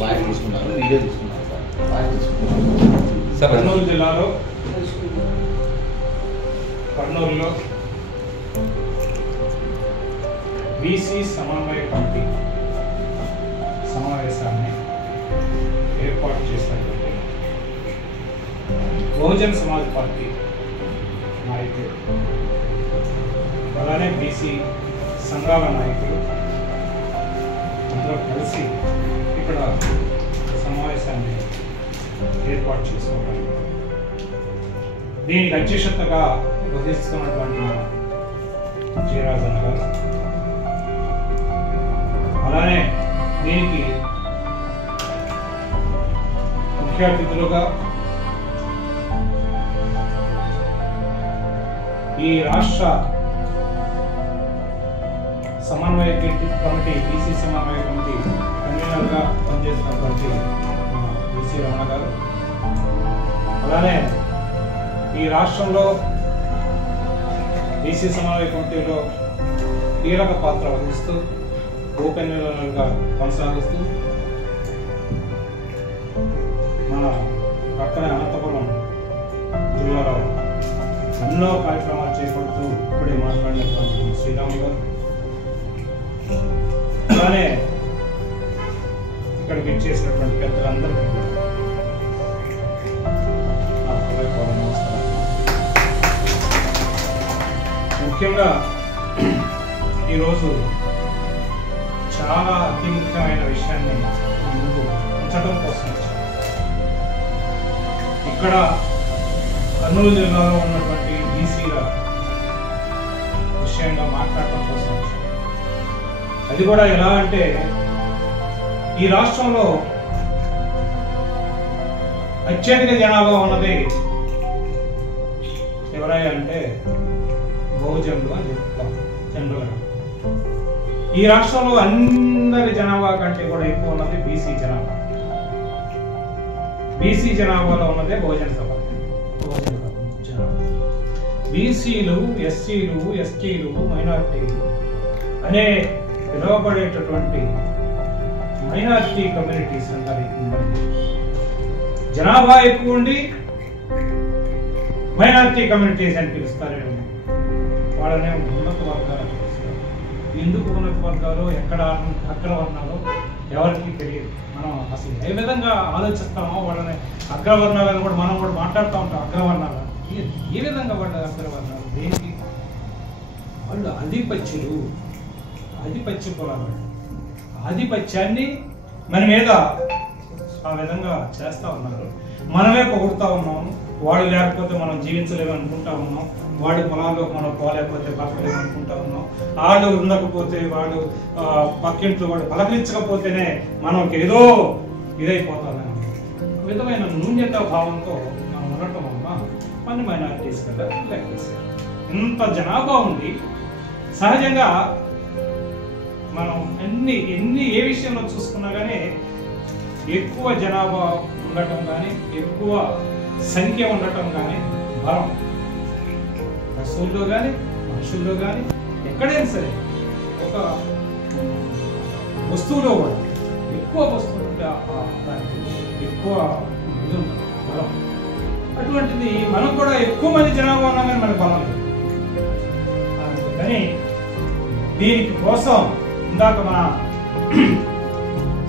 Voice తీసుకున్నారు, video తీసుకున్నారు sir. Voice తీసుకున్నారు. కర్నూలు జిల్లాలో కర్నూలులో బీసీ సమన్వయ కమిటీ సమావేశాన్ని ఏర్పాటు చేసినటువంటి బహుజన్ సమాజ్ పార్టీ నాయకులు, అలానే బీసీ సంఘాల నాయకులు అందరూ కలిసి ఇక్కడ సమావేశాన్ని ఏర్పాటు చేసుకోవడం. దీనికి అధ్యక్షతగా వహిస్తున్నటువంటి జయరాజన్న గారు, అలానే దీనికి ముఖ్య అతిథులుగా ఈ రాష్ట్ర సమన్వయ కమిటీ బీసీ సమన్వయ కమిటీ కన్వీనర్గా పనిచేసినటువంటి బీసీ రమణ గారు, అలానే ఈ రాష్ట్రంలో బీసీ సమన్వయ కమిటీలో కీలక పాత్ర వహిస్తూ కన్వీనర్గా కొనసాగిస్తూ మన పక్కన అనంతపురం జిల్లాలో ఎన్నో కార్యక్రమాలు చేపడుతూ ఇప్పుడే మాట్లాడినటువంటి శ్రీరాములు గారు, అలానే ఇక్కడికి ఇచ్చేసినటువంటి పెద్దలందరికీ నమస్కారం. ముఖ్యంగా ఈరోజు చాలా అతి ముఖ్యమైన విషయాన్ని ముందు ఉంచడం కోసం ఇక్కడ కర్నూలు జిల్లాలో ఉన్నటువంటి బీసీల విషయంగా మాట్లాడటం కోసం. అది కూడా ఎలా అంటే ఈ రాష్ట్రంలో అత్యధిక జనాభా ఉన్నది ఎవరైనా అంటే బహుజనులు అని చెప్తాం జనరల్గా. ఈ రాష్ట్రంలో అందరి జనాభా కంటే కూడా ఎక్కువ ఉన్నది బీసీ జనాభా. బీసీ జనాభాలో ఉన్నదే బహుజన సభ. బీసీలు, ఎస్సీలు, ఎస్టీలు, మైనారిటీలు అనే పిలువబడేటటువంటి మైనారిటీ కమ్యూనిటీస్ అంటారు. జనాభా ఎక్కువ ఉండి మైనారిటీ కమ్యూనిటీస్ అని పిలుస్తారు. వాళ్ళనే ఉన్నత వర్గాలు పిలుస్తారు. ఎందుకు ఉన్నత వర్గాలు, ఎక్కడ అగ్రవర్ణాలు ఎవరికి తెలియదు. మనం అసలు ఏ విధంగా ఆలోచిస్తామో వాళ్ళని అగ్రవర్ణాలను కూడా మనం కూడా మాట్లాడుతూ ఉంటాం. అగ్రవర్ణాలు ఏ విధంగా వాళ్ళు అగ్రవర్ణాలు? దేనికి? వాళ్ళు ఆధిపత్యులు, ఆధిపత్య కులాలు. ఆధిపత్యాన్ని మన మీద ఆ విధంగా చేస్తూ ఉన్నారు. మనమే పొగుడుతూ ఉన్నాము. వాడు లేకపోతే మనం జీవించలేము అనుకుంటా ఉన్నాం. వాడి పొలాల్లో మనం పోలేకపోతే బతకలేము అనుకుంటా ఉన్నాం. ఆడు ఉండకపోతే వాడు పక్కింట్లో వాడు పలకరించకపోతేనే మనకి ఏదో ఇదైపోతాం. విధమైన న్యూన్యత భావంతో మనం ఉండటం వల్ల మన మైనారిటీస్ కదా లెక్కేసారు. ఇంత జనాభా ఉంది. సహజంగా మనం ఏ విషయంలో చూసుకున్నా కానీ ఎక్కువ జనాభా ఉండటం కానీ, ఎక్కువ సంఖ్య ఉండటం కానీ బలం. వస్తువుల్లో కానీ, మనుషుల్లో కానీ, ఎక్కడైనా సరే ఒక వస్తువులో కూడా ఎక్కువ వస్తువులు ఉంటే దానికి ఎక్కువ ఇది ఉంటుంది, బలం. అటువంటిది మనం కూడా ఎక్కువ మంది జనాభా ఉన్నా కానీ మనకు బలం లేదు. కానీ దీనికి కోసం ఇందాక మన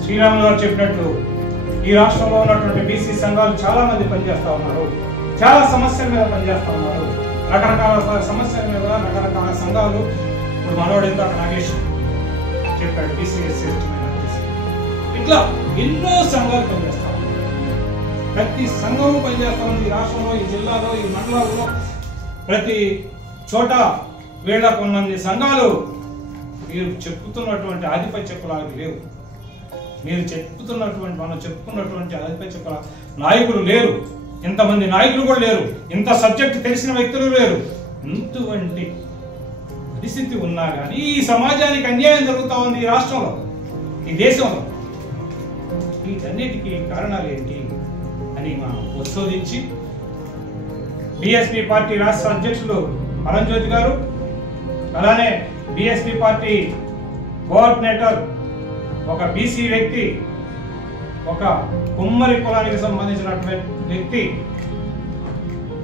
శ్రీరాములు గారు చెప్పినట్టు ఈ రాష్ట్రంలో ఉన్నటువంటి బీసీ సంఘాలు చాలా మంది పనిచేస్తూ ఉన్నారు. చాలా సమస్యల మీద పనిచేస్తూ ఉన్నారు. రకరకాల సమస్యల మీద రకరకాల సంఘాలు. ఇప్పుడు మనోడు ఇందాక నాగేష్ చెప్పాడు, బీసీ ఎస్సీ ఇట్లా ఎన్నో సంఘాలు పనిచేస్తూ ఉన్నారు. ప్రతి సంఘం పనిచేస్తూ ఉంది. ఈ రాష్ట్రంలో, ఈ జిల్లాలో, ఈ మండలాల్లో ప్రతి చోట వీళ్ళకు ఉన్నన్ని సంఘాలు మీరు చెప్పుతున్నటువంటి ఆధిపత్య కులాలకు లేవు. మీరు మనం చెప్పుకున్నటువంటి ఆధిపత్య కుల నాయకులు లేరు. ఇంతమంది నాయకులు కూడా లేరు. ఇంత సబ్జెక్ట్ తెలిసిన వ్యక్తులు లేరు. ఇటువంటి పరిస్థితి ఉన్నా కానీ ఈ సమాజానికి అన్యాయం జరుగుతూ ఉంది ఈ రాష్ట్రంలో, ఈ దేశంలో. వీటన్నిటికీ కారణాలు ఏంటి అని మనం పరిశోధించి బీఎస్పీ పార్టీ రాష్ట్ర అధ్యక్షులు పరంజ్యోతి గారు, అలానే బీఎస్పీ పార్టీ కోఆర్డినేటర్ ఒక బీసీ వ్యక్తి ఒక కుమ్మరి కులానికి సంబంధించినటువంటి వ్యక్తి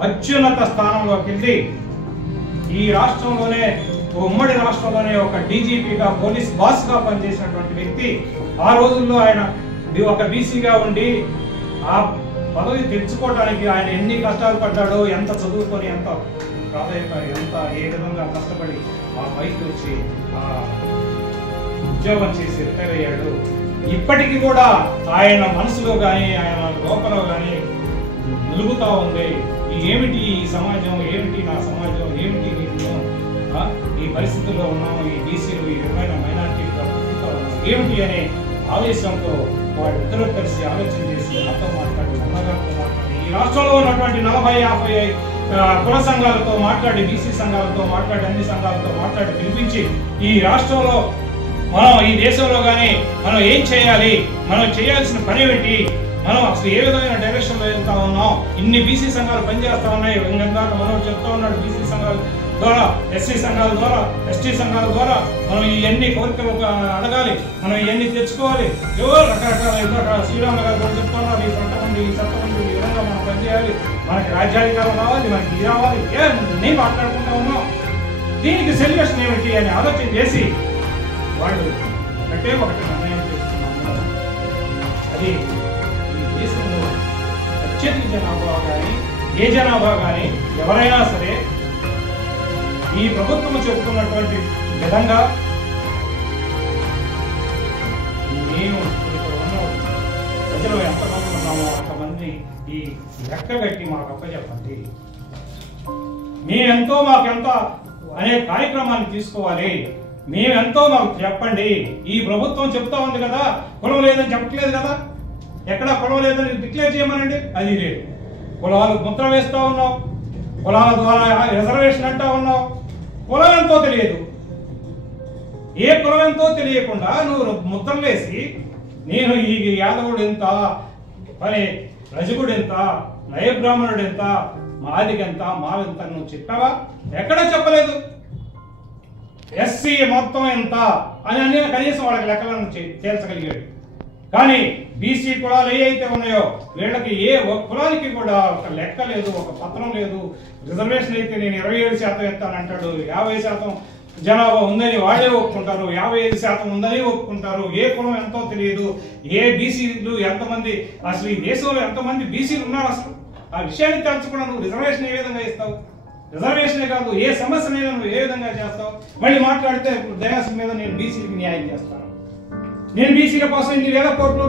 అత్యున్నత స్థానంలోకి వెళ్ళి ఈ రాష్ట్రంలోనే, ఉమ్మడి రాష్ట్రంలోనే ఒక డీజీపీగా, పోలీస్ బాస్ గా పనిచేసినటువంటి వ్యక్తి ఆ రోజుల్లో ఆయన ఒక బీసీగా ఉండి ఆ పదవి తెచ్చుకోవడానికి ఆయన ఎన్ని కష్టాలు పడ్డాడో, ఎంత చదువుకొని, ఎంత ప్రాధాన్యత, ఎంత ఏ విధంగా కష్టపడి ఆ పైకి వచ్చి ఆ ఉద్యోగం చేసి రిటైర్ అయ్యాడు. ఇప్పటికీ కూడా ఆయన మనసులో కానీ ఆయన లోపల కానీ నిలుగుతా ఉంది, ఏమిటి ఈ సమాజం, ఏమిటి నా సమాజం, ఏమిటి ఈ పరిస్థితుల్లో ఉన్నాము, ఈ బీసీలు, ఈ విధమైన మైనార్టీలుగా బతుకుతా ఉన్నాము, ఏమిటి అనే ఆవేశంతో వాళ్ళిద్దరూ కలిసి ఆలోచన చేసి నాతో మాట్లాడి, అన్నగారితో మాట్లాడి, ఈ రాష్ట్రంలో ఉన్నటువంటి 40-50 కుల సంఘాలతో మాట్లాడి, బీసీ సంఘాలతో మాట్లాడి, అన్ని సంఘాలతో మాట్లాడి పిలిపించి ఈ రాష్ట్రంలో మనం, ఈ దేశంలో కానీ మనం ఏం చేయాలి, మనం చేయాల్సిన పని ఏమిటి, మనం అసలు ఏ విధమైన డైరెక్షన్లో వెళ్తా ఉన్నాం, ఇన్ని బీసీ సంఘాలు పనిచేస్తా ఉన్నాయి, ఇందాక మనం చెప్తా ఉన్నాడు, బీసీ సంఘాల ద్వారా, ఎస్సీ సంఘాల ద్వారా, ఎస్టీ సంఘాల ద్వారా మనం ఇవన్నీ కోరికలు అడగాలి, మనం ఇవన్నీ తెచ్చుకోవాలి, ఎవరు రకరకాల ఇందాక శ్రీరాములు గారు కూడా చెప్తున్నారు, ఈ చట్టం ఉంది, ఈ విధంగా మనం పనిచేయాలి, మనకి రాజ్యాధికారం రావాలి, మనకి ఇది రావాలి, నేను మాట్లాడుకుంటా ఉన్నాం, దీనికి సొల్యూషన్ ఏమిటి అని ఆలోచన చేసి వాళ్ళు ఒకటే ఒకటి నిర్ణయం చేస్తున్నాము. అది ఈ దేశంలో అత్యధిక జనాభా కానీ, ఏ జనాభా కానీ ఎవరైనా సరే ఈ ప్రభుత్వం చెబుతున్నటువంటి విధంగా మేము ఇక్కడ ఉన్న ప్రజలు ఎంతమంది ఉన్నామో అంతమంది ఈ లెక్క కట్టి మాకు అప్పచెప్పండి, మేమెంతో మాకెంత అనే కార్యక్రమాన్ని తీసుకోవాలి, మేమెంతో మాకు చెప్పండి. ఈ ప్రభుత్వం చెప్తా ఉంది కదా, కులం లేదని చెప్పట్లేదు కదా, ఎక్కడా కులం లేదని డిక్లేర్ చేయమనండి, అది లేదు. కులాలు ముద్ర వేస్తూ ఉన్నావు, కులాల ద్వారా రిజర్వేషన్ అంటా ఉన్నావు, కులం ఎంతో తెలియదు. ఏ కులం ఎంతో తెలియకుండా నువ్వు ముద్రలేసి నేను ఈ యాదవుడు ఎంత, మరి రజకుడు ఎంత, నయబ్రాహ్మణుడు ఎంత, మాదిగెంత, మావెంత నువ్వు చెప్పావా? ఎక్కడా చెప్పలేదు. ఎస్సీ మొత్తం ఎంత అని అన్ని కనీసం వాళ్ళకి లెక్కలను తేల్చగలిగాడు. కానీ బీసీ కులాలు ఏవైతే ఉన్నాయో వీళ్ళకి ఏ ఒక కులానికి కూడా ఒక లెక్క లేదు, ఒక పత్రం లేదు. రిజర్వేషన్ అయితే నేను 27% ఎత్తానంటాడు, 50% జనాభా ఉందని వాళ్ళే ఒప్పుకుంటారు, 55% ఉందని ఒప్పుకుంటారు. ఏ కులం ఎంతో తెలియదు, ఏ బీసీలు ఎంతమంది, అసలు ఈ దేశంలో ఎంతమంది బీసీలు ఉన్నారు, అసలు ఆ విషయాన్ని తెలుసుకున్నా నువ్వు రిజర్వేషన్ ఏ విధంగా ఇస్తావు? రిజర్వేషనే కాదు, ఏ సమస్యనైనా నువ్వు ఏ విధంగా చేస్తావు? మళ్ళీ మాట్లాడితే దయాసం మీద నేను బీసీలకు న్యాయం చేస్తాను, నేను బీసీల కోసం ఇన్ని వేల కోట్లు,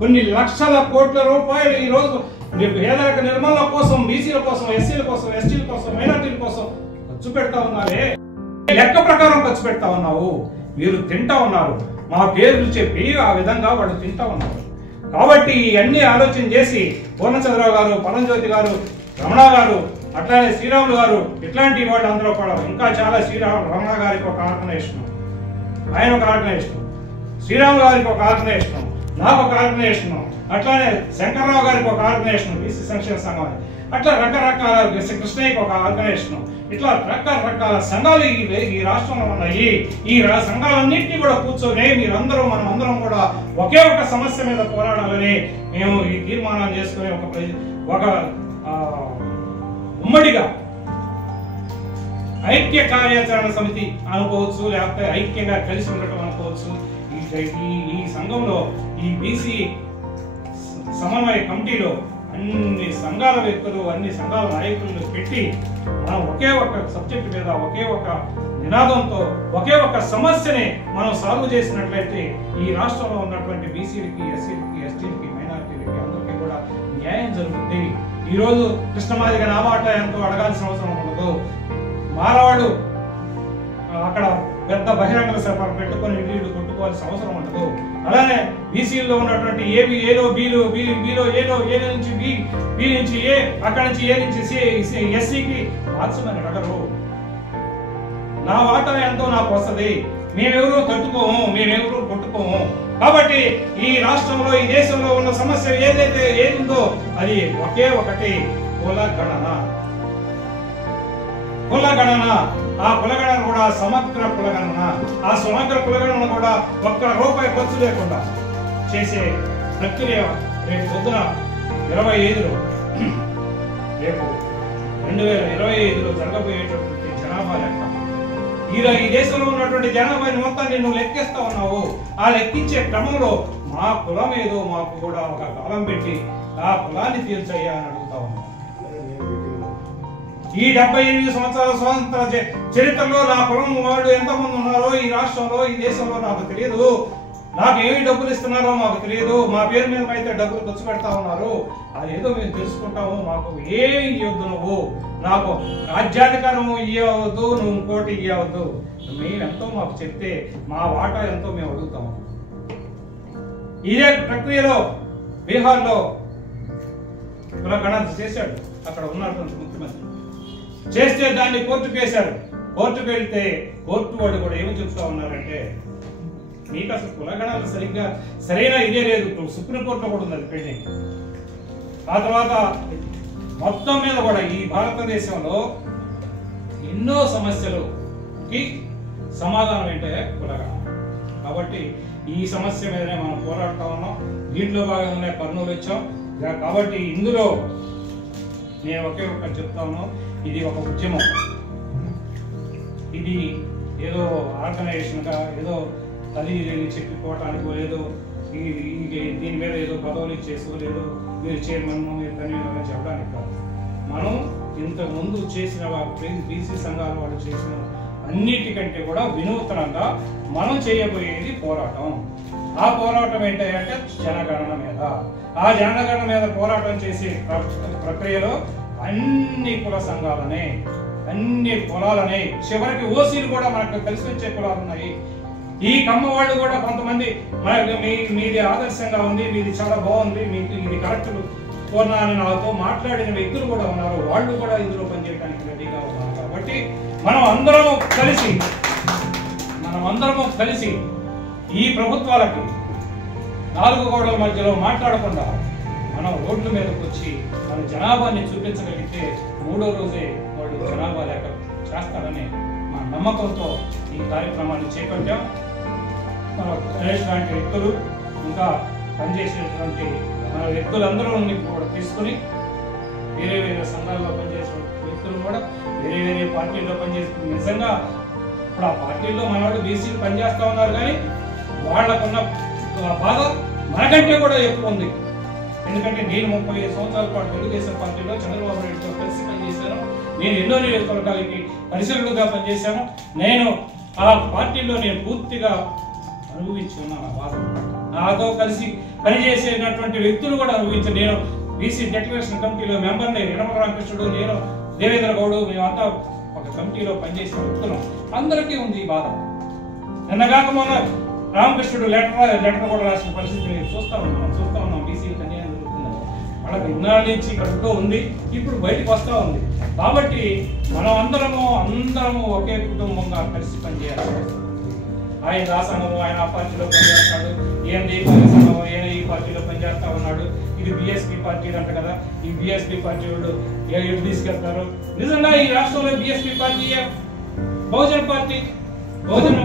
కొన్ని లక్షల కోట్ల రూపాయలు ఈ రోజు పేదరిక నిర్మూలన కోసం, బీసీల కోసం, ఎస్సీల కోసం, ఎస్టీల కోసం, మైనార్టీల కోసం ఖర్చు పెడతా ఉన్నారే. లెక్క ప్రకారం ఖర్చు పెడతా ఉన్నావు. మీరు తింటా ఉన్నారు, మా పేర్లు చెప్పి ఆ విధంగా వాళ్ళు తింటా ఉన్నారు. కాబట్టి ఇవన్నీ ఆలోచన చేసి పూర్ణచంద్రరావు గారు, పరంజ్యోతి గారు, రమణ గారు, అట్లానే శ్రీరాములు గారు, ఇట్లాంటి వాళ్ళు అందరూ కూడా, ఇంకా చాలా రమణ గారికి ఒక ఆర్గనైజేషన్, ఆయన ఒక ఆర్గనైజేషన్, శ్రీరాములు గారికి ఒక ఆర్గనైజేషన్, నాకు ఒక ఆర్గనైజేషన్, అట్లానే శంకర్రావు గారికి ఒక ఆర్గనైజేషన్, బీసీ సంక్షేమ సంఘం, అట్లా రకరకాల కృష్ణయ్యకి ఒక ఆర్గనైజేషన్, ఇట్లా రకరకాల సంఘాలు ఈ రాష్ట్రంలో ఉన్నాయి. ఈ సంఘాలన్నింటినీ కూడా కూర్చొని మీరందరూ, మనం అందరం కూడా ఒకే ఒక సమస్య మీద పోరాడాలని మేము ఈ తీర్మానాలు చేసుకుని ఒక ఉమ్మడిగా ఐక్య కార్యాచరణ సమితి అనుకోవచ్చు, లేకపోతే ఐక్యంగా కలిసి ఉండటం అనుకోవచ్చు. ఈ సంఘంలో, ఈ బీసీ సమన్వయ కమిటీలో అన్ని సంఘాల వ్యక్తులు, అన్ని సంఘాల నాయకులను పెట్టి మనం ఒకే ఒక సబ్జెక్ట్ మీద, ఒకే ఒక నినాదంతో, ఒకే ఒక సమస్యని మనం సాల్వ్ చేసినట్లయితే ఈ రాష్ట్రంలో ఉన్నటువంటి బీసీలకి, ఎస్సీలకి, ఎస్టీలకి, మైనార్టీలకి అందరికీ కూడా న్యాయం జరుగుతుంది. ఈ రోజు కృష్ణమాదిగా నా మాట ఎంతో అడగాల్సిన అవసరం ఉండదు. మారవాడు అక్కడ పెద్ద బహిరంగ సభలు పెట్టుకొని వీళ్ళు కొట్టుకోవాల్సిన అవసరం ఉండదు. అలానే బీసీలో ఉన్నటువంటి ఏలో బీలో ఏ నుంచి బి నుంచి ఏ, అక్కడ నుంచి ఏ నుంచి ఎస్సీకి మార్చమని అడగరు. నా వాటా ఎంతో నాకు వస్తుంది, మేమెవరూ తట్టుకోము, మేమెవరూ కొట్టుకోము. కాబట్టి ఈ రాష్ట్రంలో, ఈ దేశంలో ఉన్న సమస్య ఏదైతే ఏదుందో అది ఒకే ఒకటి, కులగణన. కులగణన, ఆ కులగణన కూడా సమగ్ర కులగణన. ఆ సమగ్ర కులగణన కూడా ఒక్క రూపాయి ఖర్చు లేకుండా చేసే ప్రక్రియ రేపు పొద్దున 25లో రేపు 2025లో జరగబోయేటటువంటి జనాభా లెక్క ఈ దేశంలో ఉన్నటువంటి జనాభాని మొత్తాన్ని నువ్వు లెక్కిస్తా ఉన్నావు. ఆ లెక్కించే క్రమంలో మా కులం ఏదో మాకు కూడా ఒక కాలం పెట్టి ఆ కులాన్ని తీర్చయ్యా అని అడుగుతా ఉన్నావు. ఈ 78 సంవత్సరాల స్వాతంత్ర చరిత్రలో నా కులం వాళ్ళు ఎంతమంది ఉన్నారో ఈ రాష్ట్రంలో ఈ దేశంలో నాకు తెలియదు. నాకు ఏమి డబ్బులు ఇస్తున్నారో మాకు తెలియదు. మా పేరు మీద అయితే డబ్బులు ఖర్చు పెడతా ఉన్నారు. అదేదో మేము తెలుసుకుంటాము. మాకు ఏమి ఇవ్వద్దు, నువ్వు నాకు రాజ్యాధికారం ఇవ్వవద్దు, నువ్వు ఇంకోటి ఇవ్వవద్దు. మేమెంతో మాకు చెప్తే మా వాటా ఎంతో మేము అడుగుతాము. ఇదే ప్రక్రియలో బీహార్లో కులగణన చేశాడు. అక్కడ ఉన్నటువంటి ముఖ్యమంత్రి చేస్తే దాన్ని కోర్టుకు వేశారు. కోర్టుకు వెళ్తే కోర్టు వాళ్ళు కూడా ఏమి చెప్తా ఉన్నారంటే మీకు అసలు కులగణాలు సరిగ్గా సరైన ఇదే లేదు. సుప్రీంకోర్టులో కూడా ఉంది పెండింగ్. ఆ తర్వాత మొత్తం మీద కూడా ఈ భారతదేశంలో ఎన్నో సమస్యలకి సమాధానం ఏంటంటే కులగణన. కాబట్టి ఈ సమస్య మీదనే మనం పోరాడుతా ఉన్నాం. దీంట్లో భాగంగానే కర్నూలు వచ్చాం. కాబట్టి ఇందులో నేను ఒకే ఒక్కటి చెప్తా ఉన్నాను, ఇది ఒక ఉద్యమం. ఇది ఏదో ఆర్గనైజేషన్గా ఏదో అది చెప్పుకోవటానికో ఏదో దీని మీద ఏదో పదవులు ఇచ్చేసో లేదో మీరు చైర్మన్ మీరు కన్వీనర్ చెప్పడానికి కాదు. మనం ఇంతకుముందు చేసిన బీసీ సంఘాల వాళ్ళు చేసిన అన్నిటికంటే కూడా వినూత్నంగా మనం చేయబోయేది పోరాటం. ఆ పోరాటం ఏంటంటే జనగణన మీద. ఆ జనగణన మీద పోరాటం చేసే ప్రక్రియలో అన్ని కుల సంఘాలనే, అన్ని కులాలనే, చివరికి ఓసీలు కూడా మనకు కలిసి వచ్చే కులాలు ఉన్నాయి. ఈ కమ్మ వాళ్ళు కూడా కొంతమంది మీది ఆదర్శంగా ఉంది, మీది చాలా బాగుంది, మీకు ఇది కరెక్ట్ కోరినా అని నాతో మాట్లాడిన వ్యక్తులు కూడా ఉన్నారు. వాళ్ళు కూడా ఇందులో పనిచేయడానికి రెడీగా ఉన్నారు. కాబట్టి మనం అందరము కలిసి ఈ ప్రభుత్వాలకి 4 గోడల మధ్యలో మాట్లాడకుండా మనం రోడ్ల మీదకి వచ్చి మన జనాభాని చూపించగలిగితే 3వ రోజే వాళ్ళు జనాభా లెక్క చేస్తారని మా నమ్మకంతో ఈ కార్యక్రమాన్ని చేపట్టాం. మన గణేష్ లాంటి వ్యక్తులు ఇంకా పనిచేసేటువంటి మన వ్యక్తులందరూ కూడా తీసుకుని వేరే వేరే సంఘాల్లో పనిచేసే వ్యక్తులు కూడా వేరే వేరే పార్టీల్లో పనిచేస్తున్న నిజంగా ఇప్పుడు ఆ పార్టీల్లో మన వాళ్ళు బీసీలు పనిచేస్తా ఉన్నారు. కానీ వాళ్ళకున్న బాధ మనకంటే కూడా ఎక్కువ ఉంది. ఎందుకంటే నేను 35 సంవత్సరాల పాటు తెలుగుదేశం పార్టీలో చంద్రబాబు నాయుడుతో కలిసి పనిచేశాను. నేను ఎన్నో నియోజకవర్గాలకి పరిశీలకులుగా పనిచేశాను. నేను ఆ పార్టీలో నేను పూర్తిగా అనుభవించి ఉన్నాను. ఆ బాధ నాతో కలిసి పనిచేసేటటువంటి వ్యక్తులు కూడా అనుభవించాను. నేను బీసీ డిక్లరేషన్ కమిటీలో మెంబర్ని, యనమల రామకృష్ణుడు, నేను దేవేంద్ర గౌడ్, మేమంతా ఒక కమిటీలో పనిచేసిన వ్యక్తులు. అందరికీ ఉంది ఈ బాధ. నిన్నగాక మొన్న రామకృష్ణుడు లెటర్ కూడా రాసిన పరిస్థితి చూస్తా ఉన్నాం. బీసీలకు అన్యాయం జరుగుతుందని వాళ్ళకి ఇన్నాళ్ళ నుంచి కడుపులో ఉంది, ఇప్పుడు బయటకు వస్తా ఉంది. కాబట్టి మనం అందరము ఒకే కుటుంబంగా కలిసి పనిచేయాలి. ఆయన ఆ సంఘం ఆయన ఆ పార్టీలో పనిచేస్తాడు, ఏంది సంఘం ఈయన ఈ పార్టీలో పనిచేస్తా ఉన్నాడు. ఇది బిఎస్పీ పార్టీ అంట కదా, ఈ బిఎస్పీ పార్టీ వాళ్ళు ఏడు తీసుకెళ్తారు. నిజంగా ఈ రాష్ట్రంలో బిఎస్పీ పార్టీ బహుజన పార్టీ, బహుజన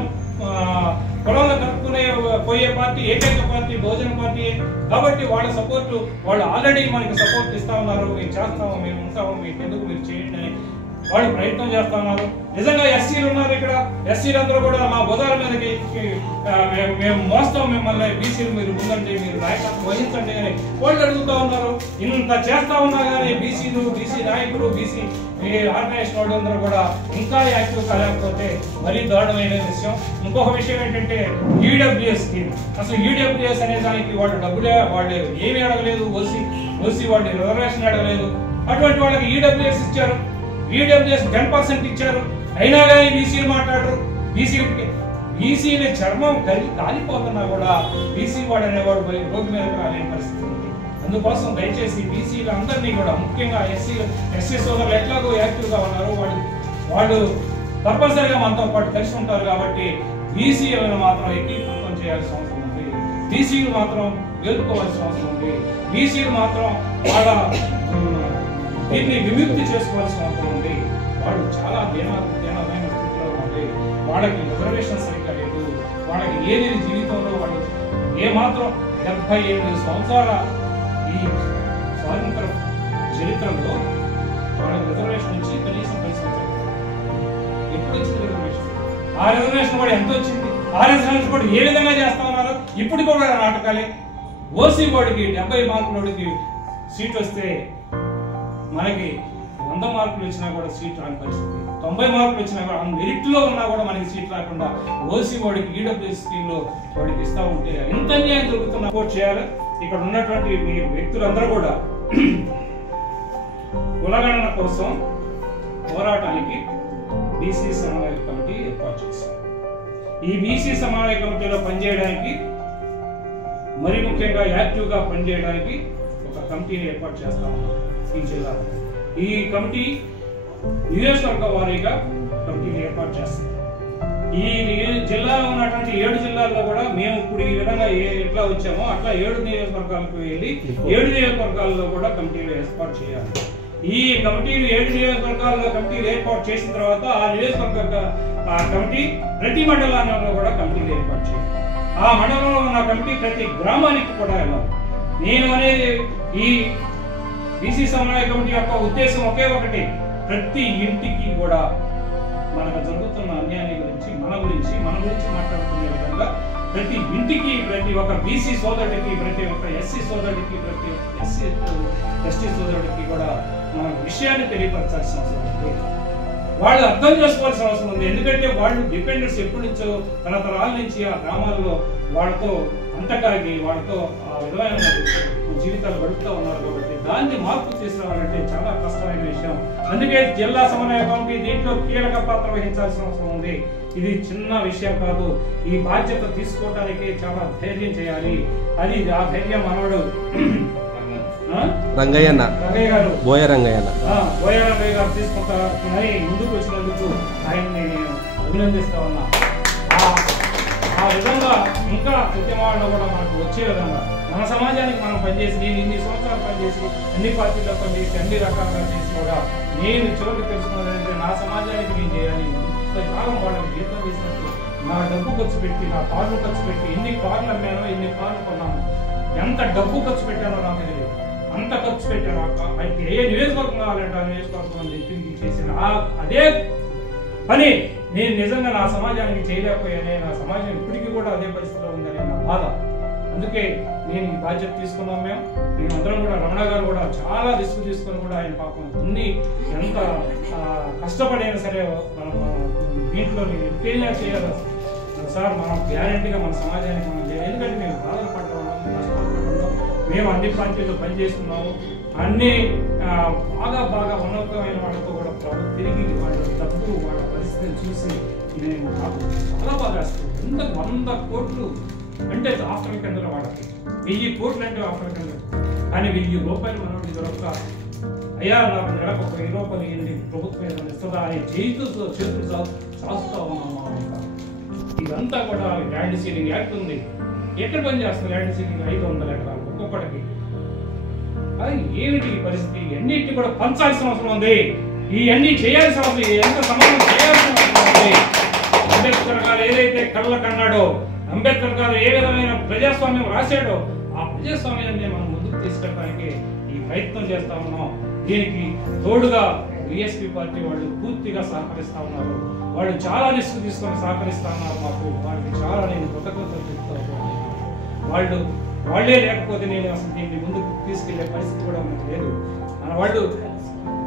కులంలో కలుపుకునే పోయే పార్టీ ఏకైక పార్టీ బహుజన పార్టీ. కాబట్టి వాళ్ళ సపోర్ట్ వాళ్ళు ఆల్రెడీ మనకి సపోర్ట్ ఇస్తా ఉన్నారు. మేము చేస్తాము, మేము ఉంటాము, మీకు ఎందుకు మీరు చేయండి అని వాళ్ళు ప్రయత్నం చేస్తా ఉన్నారు. నిజంగా ఎస్సీలు ఉన్నారు ఇక్కడ. ఎస్సీలందరూ కూడా మా భుజాల మీదకి మేము మోస్తాం మిమ్మల్ని, బీసీలు మీరు ముందండి, మీరు నాయకత్వం వహించండి అని వాళ్ళు అడుగుతా ఉన్నారు. ఇంత చేస్తా ఉన్నా కానీ బీసీలు, బీసీ నాయకులు, బీసీ ఆర్గనైజేషన్ వాళ్ళందరూ కూడా ఇంకా యాక్టివ్ కాలేకపోతే మరీ దారుణమైన విషయం. ఇంకొక విషయం ఏంటంటే ఈడబ్ల్యూఎస్ స్కీమ్. అసలు ఈడబ్ల్యూఎస్ అనే దానికి వాళ్ళు డబ్బులే వాళ్ళు ఏమీ అడగలేదు. ఓసీ వాళ్ళు రిజర్వేషన్ అడగలేదు. అటువంటి వాళ్ళకి ఈడబ్ల్యూఎస్ ఇచ్చారు. ఈడబ్ల్యూఎస్ 10% ఇచ్చారు. అయినా కానీ బీసీలు మాట్లాడరు. బీసీల చర్మం కాలిపోతున్నా కూడా బీసీ వాడు అనేవాడు రోడ్డు మీద రాలేని పరిస్థితి ఉంది. అందుకోసం దయచేసి బీసీలు అందరినీ కూడా, ముఖ్యంగా ఎస్సీ సోదరులు ఎట్లాగో యాక్టివ్గా ఉన్నారు, వాళ్ళు తప్పనిసరిగా మనతో పాటు కలిసి ఉంటారు. కాబట్టి బీసీలను మాత్రం ఏకీకృతం చేయాల్సిన అవసరం ఉంది. బీసీలు మాత్రం గెలుపుకోవాల్సిన అవసరం ఉంది. బీసీలు మాత్రం వాళ్ళ దీన్ని విముక్తి చేసుకోవాల్సిన అవసరం ఉంది. వాళ్ళు చాలా దీనమైన స్థితిలో ఉంది. వాళ్ళకి రిజర్వేషన్ సరిగ్గా లేదు. వాళ్ళకి ఏది జీవితంలో వాళ్ళు ఏమాత్రం 78 సంవత్సరాల ఈ స్వాతంత్ర చరిత్రలో మనకు రిజర్వేషన్ నుంచి కనీసం 10 సంవత్సరాలు ఎప్పుడు వచ్చింది రిజర్వేషన్? ఆ రిజర్వేషన్ కూడా ఎంత వచ్చింది? ఆ రిజర్వేషన్ కూడా ఏ విధంగా చేస్తా ఉన్నారు? ఇప్పుడు కూడా నాటకాలే. ఓసీ వాడికి 70 మార్కులకి సీట్ వస్తే మనకి 100 మార్కులు వచ్చినా కూడా సీట్ రాని పరిస్థితి, 90 మార్కులు వచ్చినా కూడా మెరిట్ లో ఉన్నా కూడా మనకి సీట్ రాకుండా ఓసీ వాడికి ఈడబ్ల్యూఎస్ స్కీమ్ లో వాడికి ఇస్తా ఉంటే ఎంత అన్యాయం జరుగుతున్నా సపోర్ట్ చేయాలి. ఇక్కడ ఉన్నటువంటి మీ వ్యక్తులందరూ కూడా కులగణన కోసం పోరాటానికి బీసీ సమన్వయ కమిటీ ఏర్పాటు చేశారు. ఈ బీసీ సమన్వయ కమిటీలో పనిచేయడానికి, మరి ముఖ్యంగా యాక్టివ్ గా పనిచేయడానికి ఒక కమిటీని ఏర్పాటు చేస్తా ఉన్నారు ఈ జిల్లాలో. ఈ కమిటీ నియోజకవర్గ వారీగా కమిటీని ఏర్పాటు చేస్తారు. ఈ జిల్లాలో ఉన్నటువంటి 7 జిల్లాల్లో కూడా మేము ఇప్పుడు ఈ విధంగా ఎట్లా వచ్చామో అట్లా 7 నియోజకవర్గాలకు వెళ్ళి 7 నియోజకవర్గాల్లో కూడా కమిటీలు ఏర్పాటు చేయాలి. ఈ కమిటీలు 7 నియోజకవర్గాల్లో కమిటీలు ఏర్పాటు చేసిన తర్వాత ఆ నియోజకవర్గ కమిటీ ప్రతి మండలాల్లో కూడా కమిటీలు ఏర్పాటు చేయాలి. ఆ మండలంలో ఉన్న కమిటీ ప్రతి గ్రామానికి కూడా వెళ్ళాలి. నేను అనేది ఈ బీసీ సమన్వయ కమిటీ యొక్క ఉద్దేశం ఒకే ఒకటి, ప్రతి ఇంటికి కూడా మనకు జరుగుతున్న అన్యాయం గురించి మన గురించి మాట్లాడుకునే విధంగా ప్రతి ఇంటికి, ప్రతి ఒక్క బీసీ సోదరుడికి, ప్రతి ఒక్క ఎస్సీ సోదరుడికి, ప్రతి ఎస్టీ సోదరుడికి కూడా మన విషయాన్ని తెలియపరచాల్సిన అవసరం ఉంది. వాళ్ళు అర్థం చేసుకోవాల్సిన అవసరం ఉంది. ఎందుకంటే వాళ్ళు డిపెండెంట్స్ ఎప్పటి నుంచో తరతరాల నుంచి ఆ గ్రామాల్లో వాళ్ళతో అంతకాగి వాళ్ళతో ఆ విధమైన జీవితాలు గడుపుతూ ఉన్నారు. కాబట్టి దాన్ని మార్పు తీసుకురావాలంటే చాలా కష్టమైన విషయం. అందుకే జిల్లా సమన్వయ కమిటీ దీంట్లో కీలక పాత్ర వహించాల్సిన అవసరం ఉంది. ఇది చిన్న విషయం కాదు. ఈ బాధ్యత తీసుకోవడానికి చాలా ధైర్యం చేయాలి. అది ఆ ధైర్యం మనవడు రంగయ్య గారు, బోయ రంగయ్య గారు తీసుకుంటారని ముందుకు వచ్చినందుకు ఆయన్ని నేను అభినందిస్తా ఉన్నా. ఆ విధంగా ఇంకా ఉద్యమాల్లో కూడా మనకు వచ్చే విధంగా మన సమాజానికి మనం పనిచేసి, నేను ఇన్ని సంవత్సరాలు పనిచేసి, అన్ని పార్టీల్లో పనిచేసి, అన్ని రకాలుగా చేసి కూడా నేను చివరికి తెలుసుకున్నదంటే నా సమాజానికి నేను చేయాలి. కాలం వాళ్ళకి జీతం చేసినట్టు నా డబ్బు ఖర్చు పెట్టి, నా కార్లు ఖర్చు పెట్టి, ఎన్ని కార్లు అమ్మానో, ఎన్ని కార్లు కొన్నాను, ఎంత డబ్బు ఖర్చు పెట్టానో నాకు తెలియదు. అంత ఖర్చు పెట్టాను. అయితే ఏ నియోజకవర్గం కావాలంటే ఆ నియోజకవర్గం తిరిగి చేసిన అదే పని నేను నిజంగా నా సమాజానికి చేయలేకపోయానే, నా సమాజం ఇప్పటికీ కూడా అదే పరిస్థితిలో ఉందనే నా బాధ. అందుకే నేను ఈ బాధ్యత తీసుకున్నాం. మేమందరం కూడా, రమణ గారు కూడా చాలా రిస్క్ తీసుకొని కూడా ఆయన పాపం ఎంత కష్టపడైనా సరే మనం దీంట్లో ఎంతైనా చేయాలి సార్. మనం గ్యారెంటీగా మన సమాజానికి మనం చేయాలి. ఎందుకంటే మేము బాధలు పడ్డాం, కష్టపడుతున్నాం, మేము అన్ని ప్రాంతాల్లో పనిచేస్తున్నాము. అన్ని బాగా ఉన్నతమైన వాళ్ళతో కూడా తిరిగి వాళ్ళ డబ్బు, వాళ్ళ పరిస్థితిని చూసి నేను నాకు చాలా బాగా వస్తుంది. 100 కోట్లు అంటే ఆఫ్టర్ కిందలో వాళ్ళకి 1000 కోట్లు అంటే ఆఫ్టర్ కింద. కానీ 1000 రూపాయలు మనోడి దొరక్క, అయ్యా నాకు నెలకు 1000 రూపాయలు ఏంటి ప్రభుత్వం ఏదైనా ఇస్తుందా అని చేతులు చాస్తూ ఉన్నాము. ఇదంతా కూడా ల్యాండ్ సీలింగ్ యాక్ట్ ఉంది. ఎక్కడ పని చేస్తుంది ల్యాండ్ సీలింగ్? 500 ఎకరాలు ఒక్కొక్కటికి. అది ఏమిటి పరిస్థితి? అన్నింటినీ కూడా పంచాల్సిన అవసరం ఉంది. ఇవన్నీ చేయాల్సిన అవసరం, ఎంత సమాధానం చేయాల్సిన అవసరం ఉంది. అంబేద్కర్ గారు ఏదైతే కళ్ళ కన్నాడో, అంబేద్కర్ గారు ఏ విధమైన ప్రజాస్వామ్యం రాశాడో, ఆ ప్రజాస్వామ్యాన్ని మనం ముందుకు తీసుకెళ్ళడానికి ఈ ప్రయత్నం చేస్తా ఉన్నాం. దీనికి తోడుగా బిఎస్పీ పార్టీ వాళ్ళు పూర్తిగా సహకరిస్తా ఉన్నారు. వాళ్ళు చాలా రిస్క్ తీసుకొని సహకరిస్తా ఉన్నారు మాకు. వాళ్ళకి చాలా నేను కృతజ్ఞతలు చెప్తా ఉన్నాను. వాళ్ళే లేకపోతే నేను అసలు దీన్ని ముందుకు తీసుకెళ్లే పరిస్థితి కూడా మనకు లేదు. మన వాళ్ళు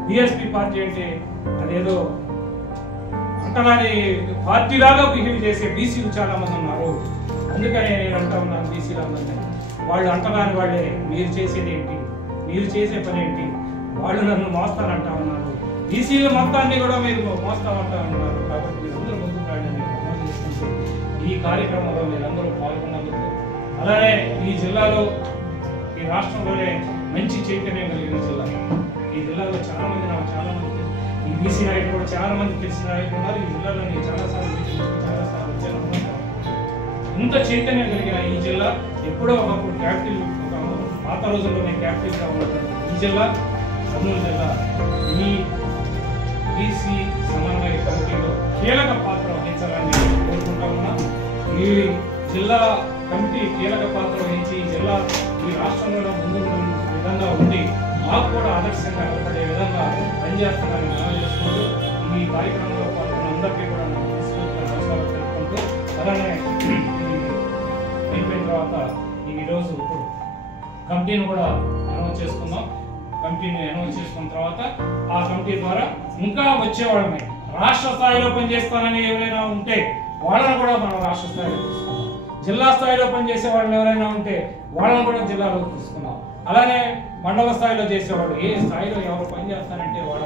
బిఎస్పీ పార్టీ అంటే అదేదో అంటలాని పార్టీలాగా బిహేవ్ చేసే బీసీలు చాలా మంది ఉన్నారు. అందుకని నేను అంటా ఉన్నాను బీసీలు అందరినీ, వాళ్ళు అంటలాని వాళ్ళే. మీరు చేసేది ఏంటి? మీరు చేసే పని ఏంటి? వాళ్ళు నన్ను మోస్తానంటా ఉన్నారు. బీసీల మొత్తాన్ని కూడా మీరు మోస్తామంటా ఉన్నారు. కాబట్టి మీరందరూ ముందుకు రాండి. ఈ కార్యక్రమంలో మీరందరూ పాల్గొన్నందుకు, అలానే ఈ జిల్లాలో, ఈ రాష్ట్రంలోనే మంచి చైతన్యం కలిగిన జిల్లా. ఈ జిల్లాలో చాలా మంది ఈ బీసీ నాయకులు కూడా చాలా మంది తెలిసిన నాయకులు ఉన్నారు. ఈ జిల్లాలో నేను చాలాసార్లు వచ్చాను. ఇంత చైతన్యం కలిగిన ఈ జిల్లా ఎప్పుడో ఒకప్పుడు క్యాపిటల్, పాత రోజుల్లోనే క్యాపిటల్గా ఉన్నటువంటి ఈ జిల్లా, కర్నూలు జిల్లా, ఈ బీసీ సమన్వయ కమిటీలో కీలక పాత్ర వహించాలని కోరుకుంటా ఉన్నా. ఈ జిల్లా కమిటీ కీలక పాత్ర వహించి జిల్లా ఈ రాష్ట్రంలో ముందు విధంగా ఉండి మాకు కూడా ఆదర్శంగా నిలబడే విధంగా పనిచేస్తున్నారని మనం చేసుకుంటూ ఈ కార్యక్రమంలో పాల్గొన్న అందరికీ కూడా నమస్కారం తెలుపుకుంటూ అలానే అయిపోయిన తర్వాత ఈరోజు ఇప్పుడు కమిటీని కూడా అనౌన్స్ చేసుకున్నాం. కమిటీని అనౌన్స్ చేసుకున్న తర్వాత ఆ కమిటీ ద్వారా ఇంకా వచ్చేవాళ్ళని రాష్ట్ర స్థాయిలో పనిచేస్తానని ఎవరైనా ఉంటే వాళ్ళని కూడా మనం రాష్ట్ర స్థాయిలో తీసుకున్నాం. జిల్లా స్థాయిలో పనిచేసే వాళ్ళు ఎవరైనా ఉంటే వాళ్ళని కూడా జిల్లాలో తీసుకున్నాం. అలానే మండల స్థాయిలో చేసేవాళ్ళు ఏ స్థాయిలో ఎవరు పనిచేస్తారంటే వాళ్ళ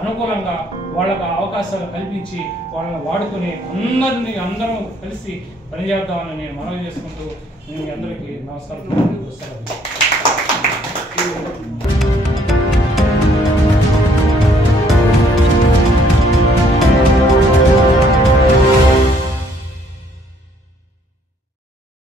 అనుకూలంగా వాళ్ళకు అవకాశాలు కల్పించి వాళ్ళని వాడుకుని అందరం కలిసి పనిచేద్దామని నేను మనవి చేసుకుంటూ మీ అందరికీ నమస్కారం.